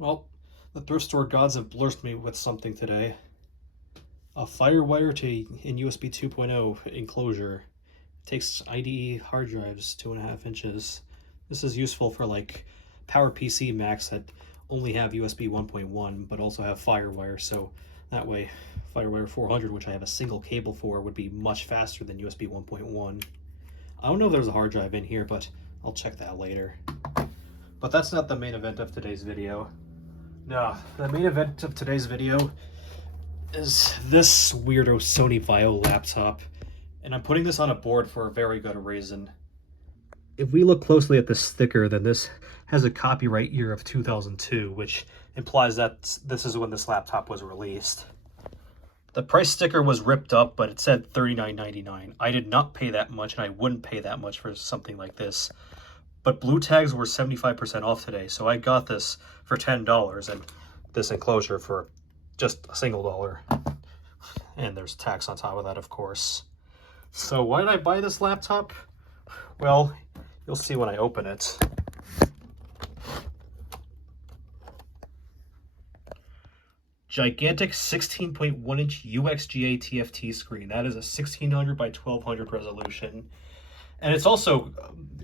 Well, the thrift store gods have blessed me with something today. A FireWire in USB 2.0 enclosure. It takes IDE hard drives 2.5 inches. This is useful for like PowerPC Macs that only have USB 1.1 but also have FireWire, so that way FireWire 400, which I have a single cable for, would be much faster than USB 1.1. I don't know if there's a hard drive in here, but I'll check that later. But that's not the main event of today's video. No, the main event of today's video is this weirdo Sony Vaio laptop, and I'm putting this on a board for a very good reason. If we look closely at this sticker, then this has a copyright year of 2002, which implies that this is when this laptop was released. The price sticker was ripped up, but it said $39.99. I did not pay that much, and I wouldn't pay that much for something like this. But blue tags were 75% off today, so I got this for $10 and this enclosure for just a single dollar. And there's tax on top of that, of course. So why did I buy this laptop? Well, you'll see when I open it. Gigantic 16.1-inch UXGA TFT screen. That is a 1600 by 1200 resolution. And it's also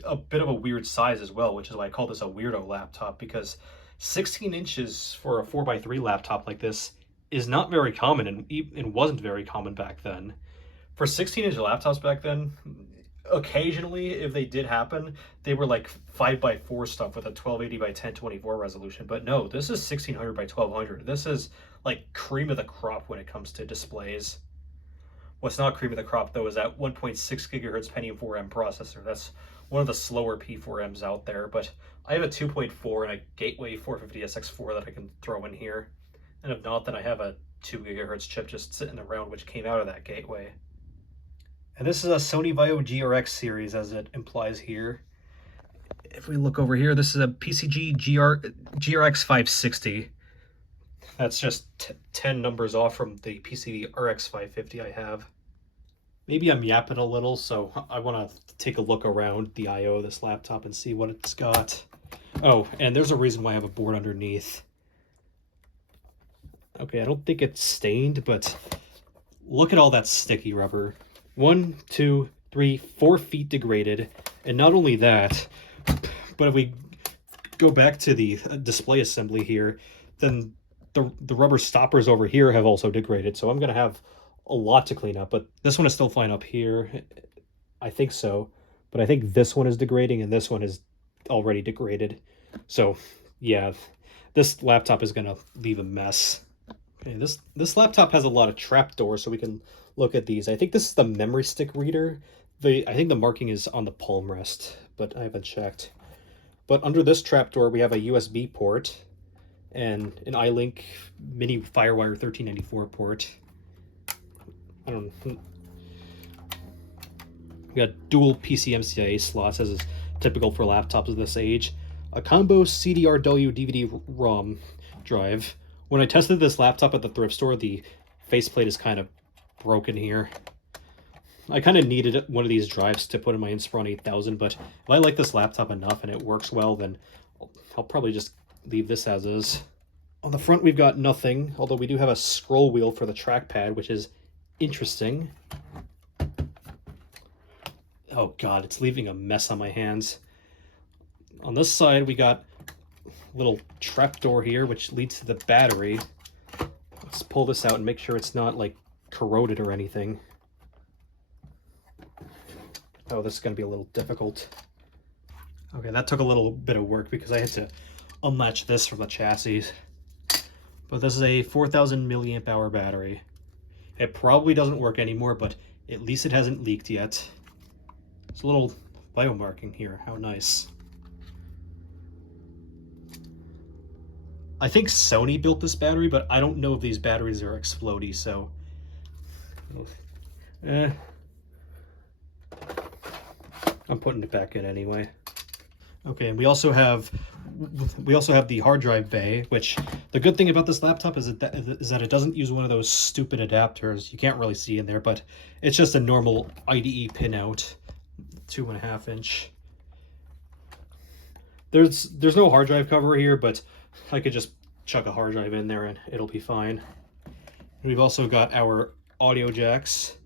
a bit of a weird size as well, which is why I call this a weirdo laptop, because 16 inches for a 4x3 laptop like this is not very common, and wasn't very common back then. For 16-inch laptops back then, occasionally, if they did happen, they were like 5x4 stuff with a 1280 by 1024 resolution. But no, this is 1600 by 1200. This is like cream of the crop when it comes to displays. What's not cream of the crop, though, is that 1.6 gigahertz Pentium 4M processor. That's one of the slower P4Ms out there, but I have a 2.4 and a Gateway 450SX4 that I can throw in here. And if not, then I have a 2 gigahertz chip just sitting around, which came out of that Gateway. And this is a Sony Vaio GRX series, as it implies here. If we look over here, this is a PCG-GRX560. That's just 10 numbers off from the PCG-RX550 I have. Maybe I'm yapping a little, so I want to take a look around the I/O of this laptop and see what it's got. Oh, and there's a reason why I have a board underneath. Okay, I don't think it's stained, but look at all that sticky rubber. 1, 2, 3, 4 feet degraded. And not only that, but if we go back to the display assembly here, then the rubber stoppers over here have also degraded, so I'm going to have a lot to clean up. But this one is still fine up here. I think so. But I think this one is degrading, and this one is already degraded. So, yeah, this laptop is going to leave a mess. Okay, this laptop has a lot of trapdoors, so we can look at these. I think this is the memory stick reader. I think the marking is on the palm rest, but I haven't checked. But under this trapdoor, we have a USB port and an iLink mini FireWire 1394 port. I don't know. We got dual PCMCIA slots, as is typical for laptops of this age. A combo CDRW DVD-ROM drive. When I tested this laptop at the thrift store, the faceplate is kind of broken here. I kind of needed one of these drives to put in my Inspiron 8000, but if I like this laptop enough and it works well, then I'll probably just leave this as is. On the front, we've got nothing, although we do have a scroll wheel for the trackpad, which is interesting. Oh god, it's leaving a mess on my hands. On this side, we got a little trapdoor here, which leads to the battery. Let's pull this out and make sure it's not, like, corroded or anything. Oh, this is going to be a little difficult. Okay, that took a little bit of work because I had to unlatch this from the chassis. But this is a 4,000 milliamp hour battery. It probably doesn't work anymore, but at least it hasn't leaked yet. There's a little bio marking here. How nice. I think Sony built this battery, but I don't know if these batteries are explodey, so... I'm putting it back in anyway. Okay, and we also have the hard drive bay, which the good thing about this laptop is that it doesn't use one of those stupid adapters. You can't really see in there, but it's just a normal IDE pinout, 2.5 inch. There's no hard drive cover here, but I could just chuck a hard drive in there and it'll be fine. And we've also got our audio jacks.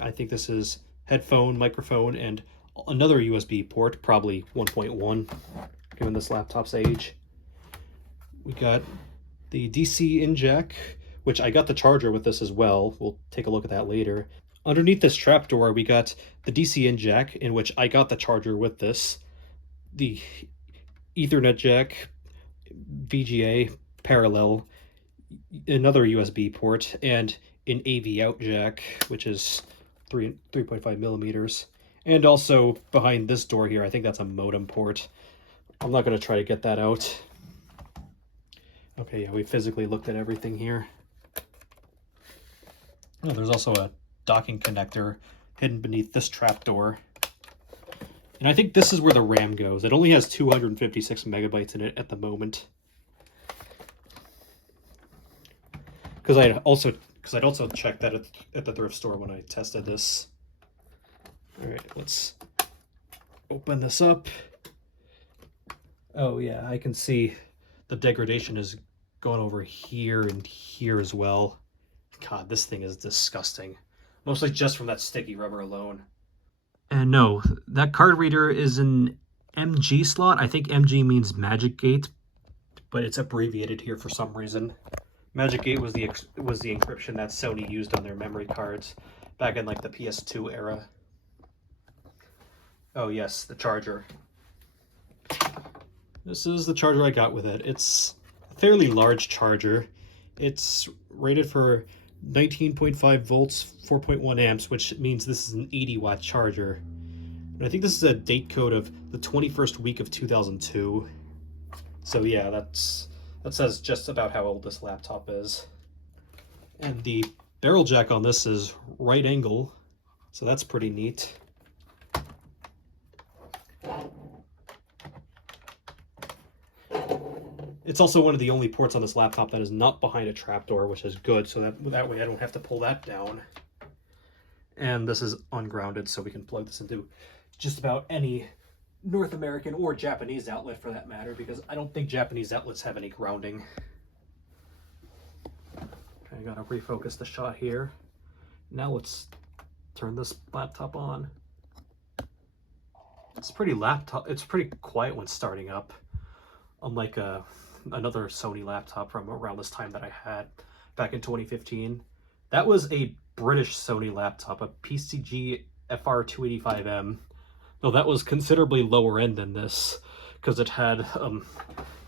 I think this is headphone, microphone, and another USB port, probably 1.1, given this laptop's age. We got the DC in jack, which I got the charger with this as well. We'll take a look at that later. Underneath this trapdoor, we got the DC in jack, in which I got the charger with this. The Ethernet jack, VGA, parallel, another USB port, and an AV out jack, which is 3.5 millimeters. And also behind this door here, I think that's a modem port. I'm not going to try to get that out. Okay, yeah, we physically looked at everything here. Oh, there's also a docking connector hidden beneath this trapdoor. And I think this is where the RAM goes. It only has 256 megabytes in it at the moment. Because I'd also checked that at the thrift store when I tested this. All right, let's open this up. Oh yeah, I can see the degradation is going over here and here as well. God, this thing is disgusting. Mostly just from that sticky rubber alone. And no, that card reader is an MG slot. I think MG means Magic Gate, but it's abbreviated here for some reason. Magic Gate was the encryption that Sony used on their memory cards back in like the PS2 era. Oh yes, the charger. This is the charger I got with it. It's a fairly large charger. It's rated for 19.5 volts, 4.1 amps, which means this is an 80-watt charger. And I think this is a date code of the 21st week of 2002. So yeah, that says just about how old this laptop is. And the barrel jack on this is right angle, so that's pretty neat. It's also one of the only ports on this laptop that is not behind a trapdoor, which is good, so that way I don't have to pull that down. And this is ungrounded, so we can plug this into just about any North American or Japanese outlet for that matter, because I don't think Japanese outlets have any grounding. Okay, I gotta refocus the shot here. Now let's turn this laptop on. It's pretty quiet when starting up, unlike another Sony laptop from around this time that I had back in 2015. That was a British Sony laptop, a PCG-GRX560. Though that was considerably lower end than this, because it had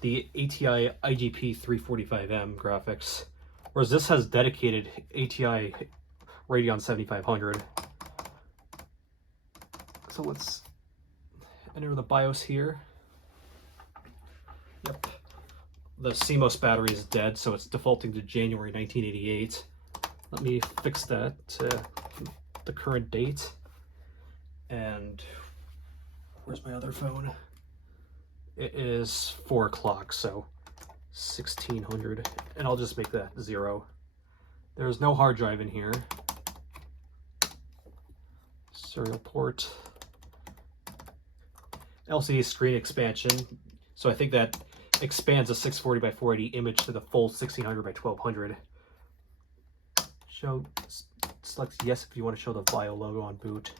the ATI IGP 345M graphics, whereas this has dedicated ATI Radeon 7500. So let's enter the BIOS here. Yep. The CMOS battery is dead, so it's defaulting to January 1988. Let me fix that to the current date. And where's my other phone? It is 4 o'clock, so 1600. And I'll just make that 0. There's no hard drive in here. Serial port. LCD screen expansion. So I think that expands a 640 by 480 image to the full 1600 by 1200. Select yes if you want to show the Vaio logo on boot.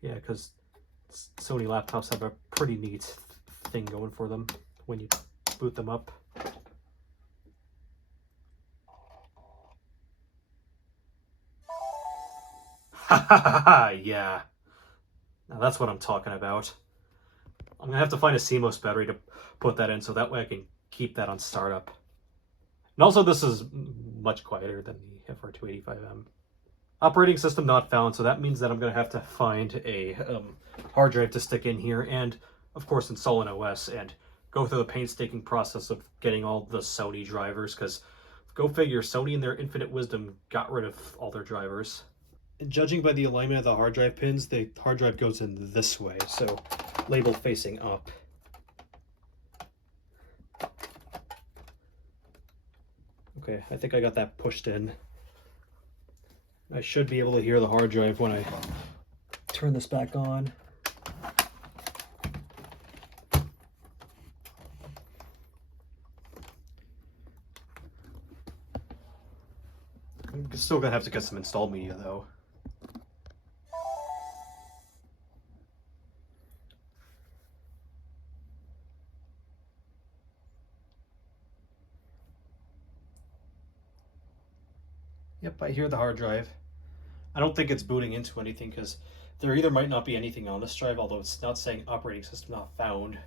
Yeah, because Sony laptops have a pretty neat thing going for them when you boot them up. Ha ha ha ha! Yeah. Now that's what I'm talking about. I'm going to have to find a CMOS battery to put that in, so that way I can keep that on startup. And also this is much quieter than the FR285M. Operating system not found, so that means that I'm going to have to find a hard drive to stick in here, and of course install an OS, and go through the painstaking process of getting all the Sony drivers, because go figure, Sony in their infinite wisdom got rid of all their drivers. And judging by the alignment of the hard drive pins, the hard drive goes in this way, so label facing up. Okay, I think I got that pushed in. I should be able to hear the hard drive when I turn this back on. I'm still gonna have to get some install media though. Yep, I hear the hard drive. I don't think it's booting into anything because there either might not be anything on this drive, although it's not saying operating system not found,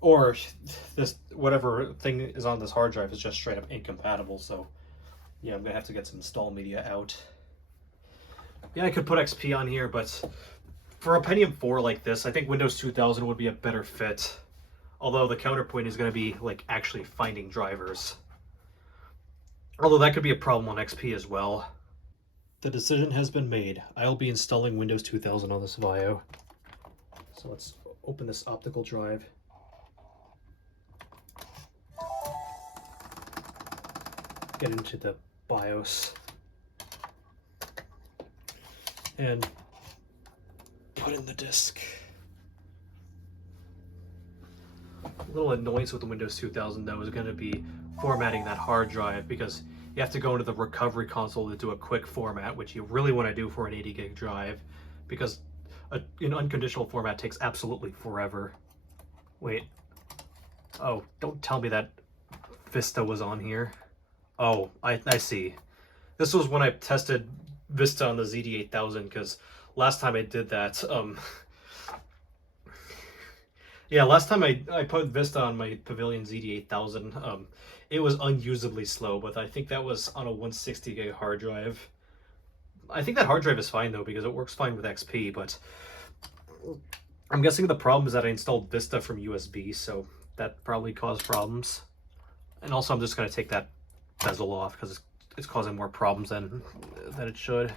or this whatever thing is on this hard drive is just straight up incompatible. So yeah, I'm gonna have to get some install media out. Yeah, I could put XP on here, but for a Pentium 4 like this, I think Windows 2000 would be a better fit. Although the counterpoint is going to be like actually finding drivers. Although that could be a problem on XP as well. The decision has been made. I'll be installing Windows 2000 on this Vaio. So let's open this optical drive. Get into the BIOS. And put in the disk. A little annoyance with the Windows 2000 though is going to be formatting that hard drive, because you have to go into the recovery console to do a quick format, which you really want to do for an 80 gig drive, because an unconditional format takes absolutely forever. Wait. Oh, don't tell me that Vista was on here. Oh, I see. This was when I tested Vista on the ZD8000, because last time I did that, yeah, last time I put Vista on my Pavilion ZD8000, it was unusably slow, but I think that was on a 160 gig hard drive. I think that hard drive is fine though, because it works fine with XP, but I'm guessing the problem is that I installed Vista from USB, so that probably caused problems. And also I'm just going to take that bezel off because it's causing more problems than it should.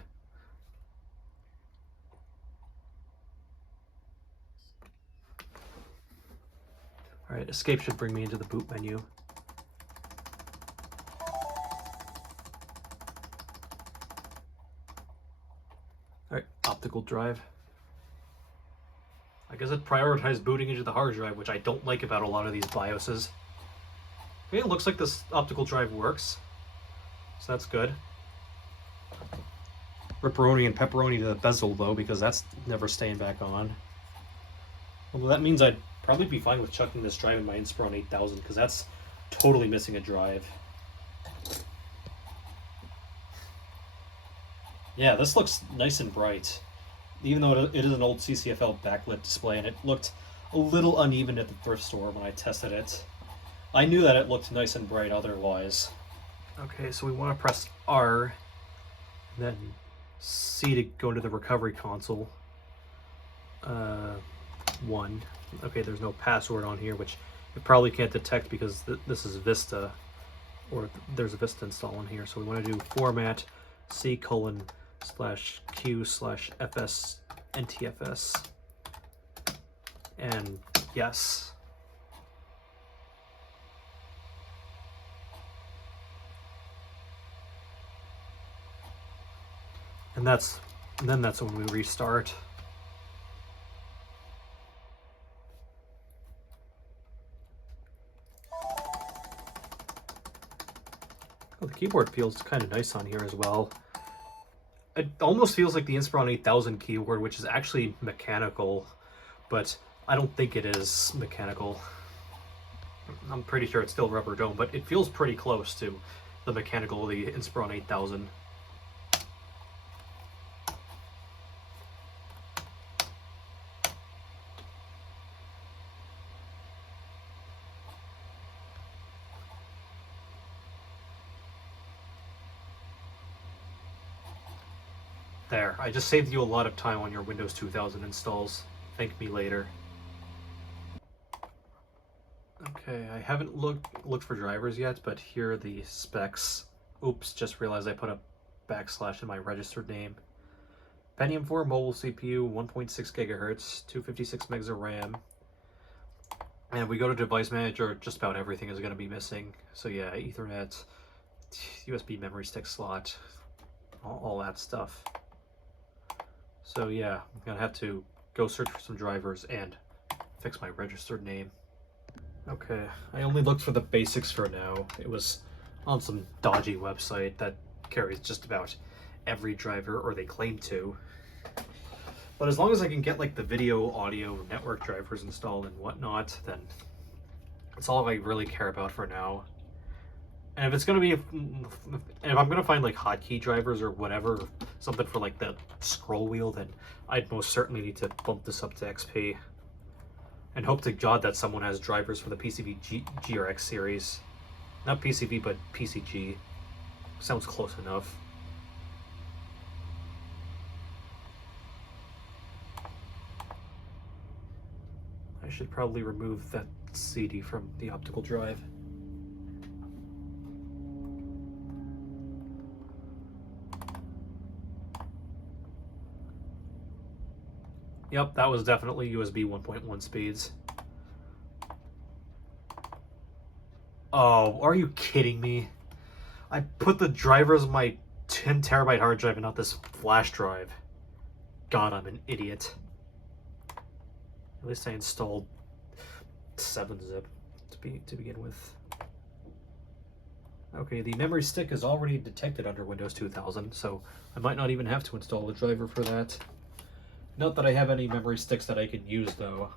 Alright, escape should bring me into the boot menu. Alright, optical drive. I guess it prioritized booting into the hard drive, which I don't like about a lot of these BIOSes. Okay, it looks like this optical drive works, so that's good. Ripperoni and pepperoni to the bezel though, because that's never staying back on. Although that means I'd probably be fine with chucking this drive in my Inspiron 8000, because that's totally missing a drive. Yeah, this looks nice and bright, even though it is an old CCFL backlit display, and it looked a little uneven at the thrift store when I tested it. I knew that it looked nice and bright otherwise. Okay, so we want to press R, and then C to go into the recovery console. 1. Okay, there's no password on here, which it probably can't detect because this is Vista, or there's a Vista install in here. So we want to do format C:/Q/FS NTFS, and yes. And then that's when we restart. Oh, the keyboard feels kind of nice on here as well. It almost feels like the Inspiron 8000 keyboard, which is actually mechanical, but I don't think it is mechanical. I'm pretty sure it's still rubber dome, but it feels pretty close to the mechanical of the Inspiron 8000. There, I just saved you a lot of time on your Windows 2000 installs. Thank me later. Okay, I haven't looked for drivers yet, but here are the specs. Oops, just realized I put a backslash in my registered name. Pentium 4 mobile CPU, 1.6 gigahertz, 256 megs of RAM. And if we go to device manager, just about everything is going to be missing. So yeah, Ethernet, USB memory stick slot, all that stuff. So yeah, I'm gonna have to go search for some drivers and fix my registered name. Okay, I only looked for the basics for now. It was on some dodgy website that carries just about every driver, or they claim to. But as long as I can get like the video, audio, network drivers installed and whatnot, then that's all I really care about for now. And if it's gonna be, and if I'm gonna find like hotkey drivers or whatever, something for like the scroll wheel, then I'd most certainly need to bump this up to XP. And hope to God that someone has drivers for the PCG-GRX series. Not PCB, but PCG. Sounds close enough. I should probably remove that CD from the optical drive. Yep, that was definitely USB 1.1 speeds. Oh, are you kidding me? I put the drivers on my 10 terabyte hard drive and not this flash drive. God, I'm an idiot. At least I installed 7-zip to begin with. Okay, the memory stick is already detected under Windows 2000, so I might not even have to install the driver for that. Not that I have any memory sticks that I can use, though.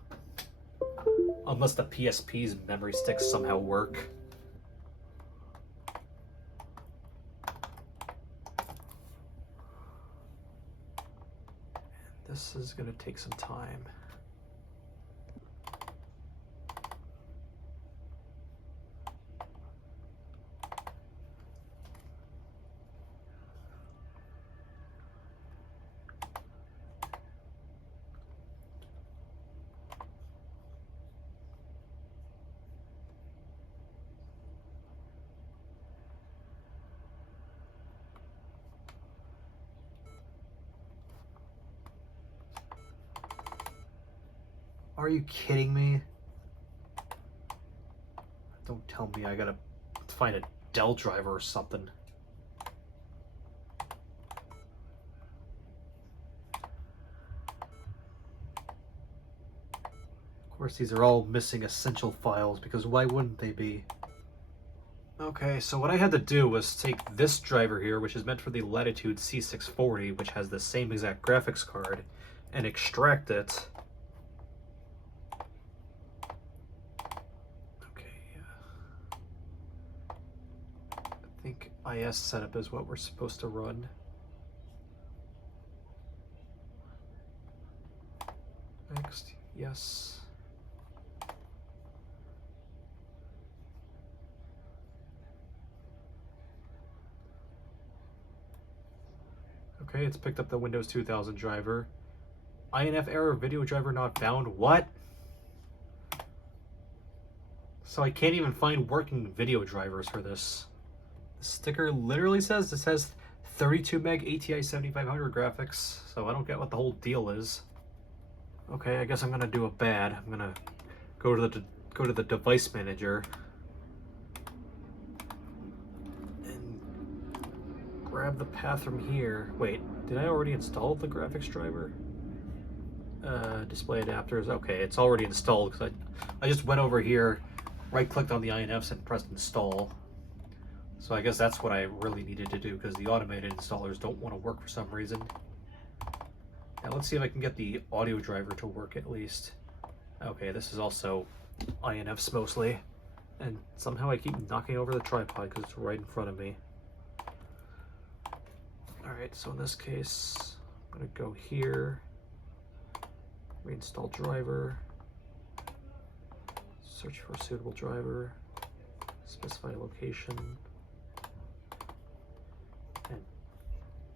Unless the PSP's memory sticks somehow work. This is going to take some time. Are you kidding me? Don't tell me I gotta find a Dell driver or something. Of course, these are all missing essential files, because why wouldn't they be? Okay, so what I had to do was take this driver here, which is meant for the Latitude C640, which has the same exact graphics card, and extract it. I think IS setup is what we're supposed to run. Next, yes. Okay, it's picked up the Windows 2000 driver. INF error, video driver not found. What? So I can't even find working video drivers for this. The sticker literally says this has 32 meg ATI 7500 graphics, so I don't get what the whole deal is. Okay, I guess I'm gonna do a bad. I'm gonna go to the device manager and grab the path from here. Wait, did I already install the graphics driver? Display adapters. Okay, it's already installed because I just went over here, right-clicked on the INFs and pressed install. So I guess that's what I really needed to do, because the automated installers don't want to work for some reason. Now let's see if I can get the audio driver to work at least. Okay, this is also INFs mostly. And somehow I keep knocking over the tripod because it's right in front of me. Alright, so in this case, I'm going to go here, reinstall driver, search for a suitable driver, specify location, and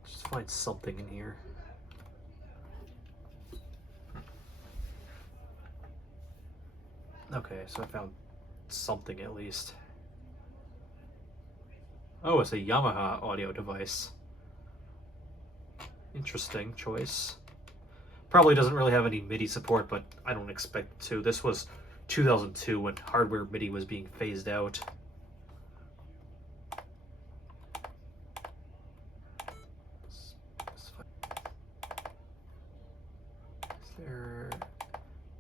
just find something in here. Okay, so I found something at least. Oh, it's a Yamaha audio device. Interesting choice. Probably doesn't really have any MIDI support, but I don't expect it to. This was 2002 when hardware MIDI was being phased out.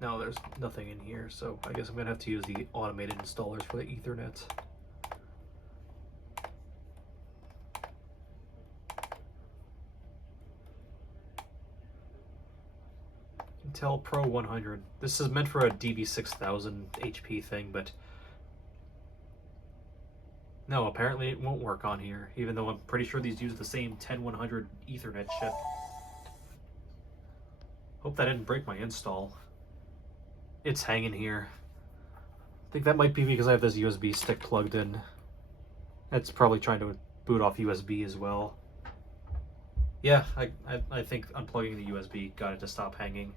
No, there's nothing in here, so I guess I'm gonna have to use the automated installers for the Ethernet. Intel Pro 100. This is meant for a DB6000 HP thing, but no, apparently it won't work on here, even though I'm pretty sure these use the same 10100 Ethernet chip. Hope that didn't break my install. It's hanging here. I think that might be because I have this USB stick plugged in. It's probably trying to boot off USB as well. Yeah, I think unplugging the USB got it to stop hanging.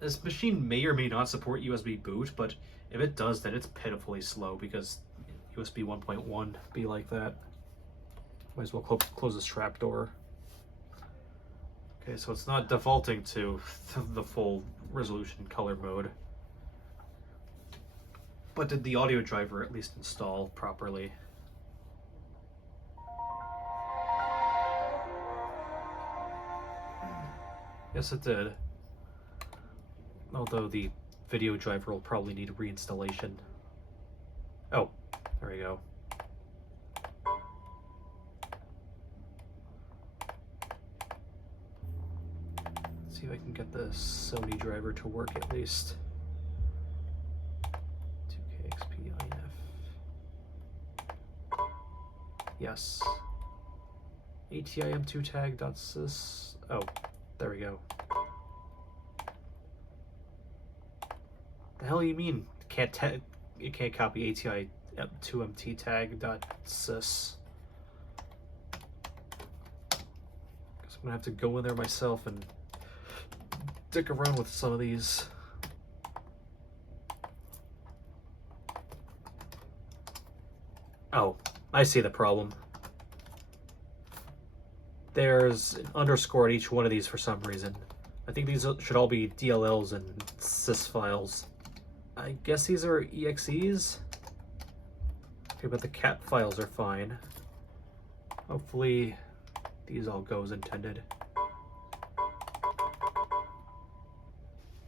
This machine may or may not support USB boot, but if it does, then it's pitifully slow because USB 1.1 be like that. Might as well close this trap door. Okay, so it's not defaulting to the full resolution color mode. But did the audio driver at least install properly? Yes, it did. Although the video driver will probably need reinstallation. Oh, there we go. Let's see if I can get the Sony driver to work at least. 2KXP IF. Yes. ATIM2 tag.sys. Oh, there we go. The hell you mean it can't copy ATI2MT tag.sys? Guess I'm gonna have to go in there myself and dick around with some of these. Oh, I see the problem. There's an underscore at each one of these for some reason. I think these should all be DLLs and sys files. I guess these are EXEs? Okay, but the cat files are fine. Hopefully these all go as intended.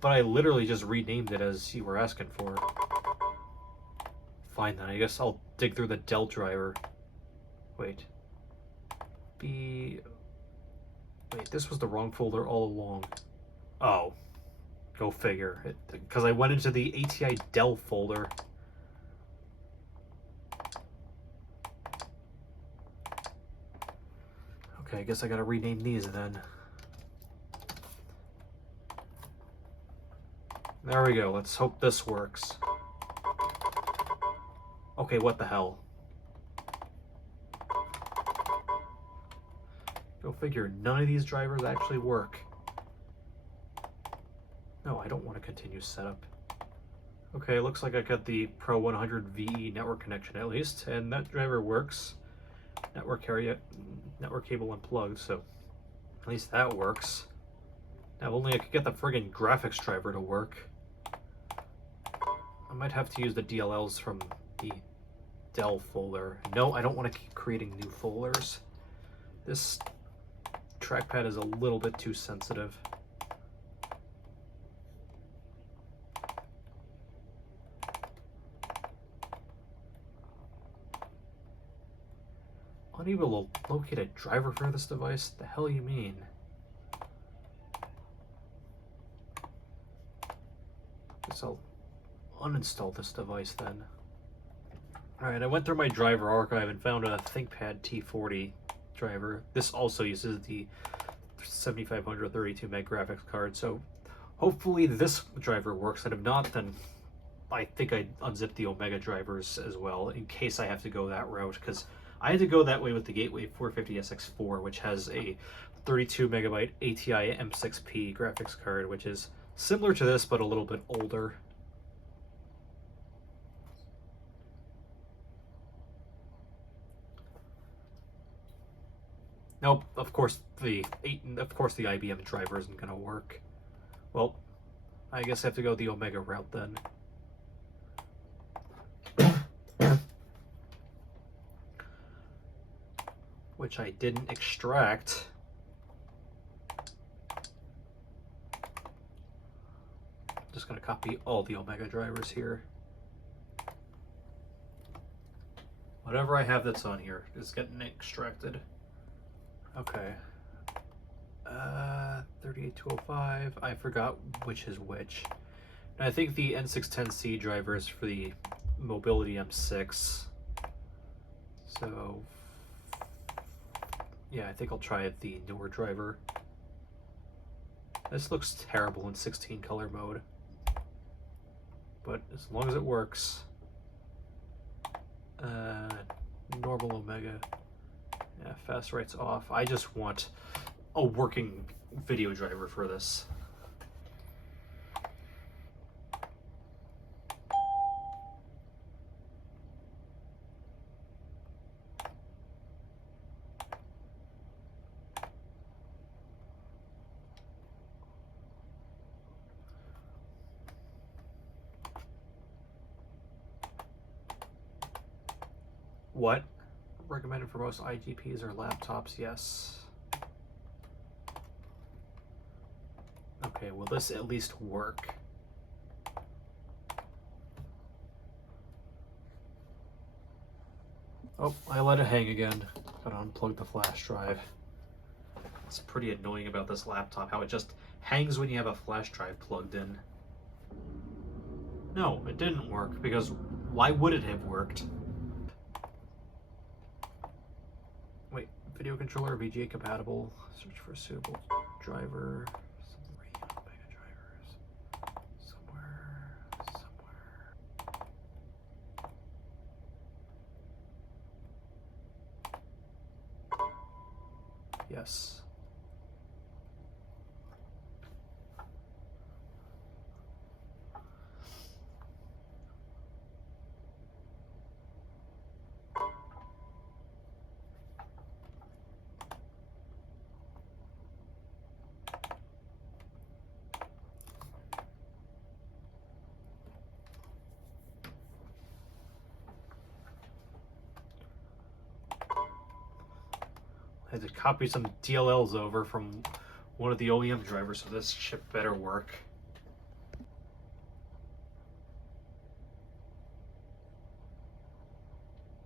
But I literally just renamed it as you were asking for. Fine then, I guess I'll dig through the Dell driver. Wait. Wait, this was the wrong folder all along. Oh. Go figure. Because I went into the ATI Dell folder. Okay, I guess I gotta rename these then. There we go. Let's hope this works. Okay, what the hell? Go figure. None of these drivers actually work. No, I don't want to continue setup. Okay, looks like I got the Pro 100 VE network connection at least, and that driver works. Network cable unplugged, so at least that works. Now, if only I could get the friggin' graphics driver to work. I might have to use the DLLs from the Dell folder. No, I don't want to keep creating new folders. This trackpad is a little bit too sensitive. Unable to locate a driver for this device? The hell you mean? Guess I'll uninstall this device then. Alright, I went through my driver archive and found a ThinkPad T40 driver. This also uses the 7500 32 meg graphics card, so hopefully this driver works, and if not, then I think I'd unzip the Omega drivers as well in case I have to go that route, because I had to go that way with the Gateway 450SX4, which has a 32 megabyte ATI M6P graphics card, which is similar to this but a little bit older. Nope, of course the IBM driver isn't gonna work. Well, I guess I have to go the Omega route then. Which I didn't extract. Just gonna copy all the Omega drivers here. Whatever I have that's on here is getting extracted. Okay. 38205. I forgot which is which. And I think the N610C driver is for the Mobility M6. So, yeah, I think I'll try the newer driver. This looks terrible in 16 color mode, but as long as it works. Normal Omega. Yeah, fast write's off. I just want a working video driver for this. What? Recommended for most IGPs or laptops, yes. Okay, will this at least work? Oh, I let it hang again. Gotta unplug the flash drive. It's pretty annoying about this laptop, how it just hangs when you have a flash drive plugged in. No, it didn't work, because why would it have worked? Wait, video controller, VGA compatible, search for a suitable driver, some Omega drivers, somewhere. Yes. I had to copy some DLLs over from one of the OEM drivers, so this chip better work.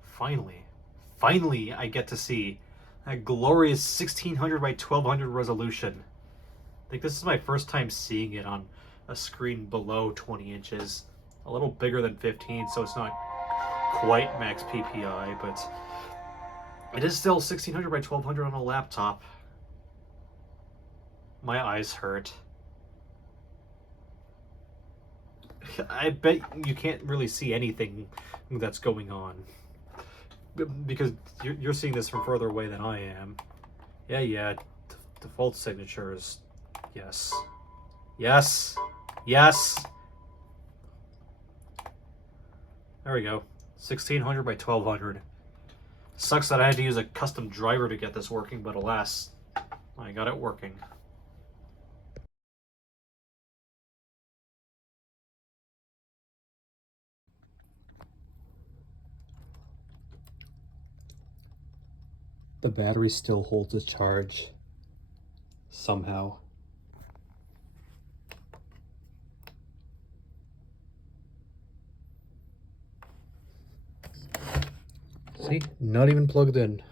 Finally, I get to see a glorious 1600 by 1200 resolution. I think this is my first time seeing it on a screen below 20 inches. A little bigger than 15, so it's not quite max PPI, but it is still 1600 by 1200 on a laptop. My eyes hurt. I bet you can't really see anything that's going on, because you're seeing this from further away than I am. Yeah, default signatures. Yes. There we go. 1600 by 1200. Sucks that I had to use a custom driver to get this working, but alas, I got it working. The battery still holds its charge. Somehow. See? Not even plugged in.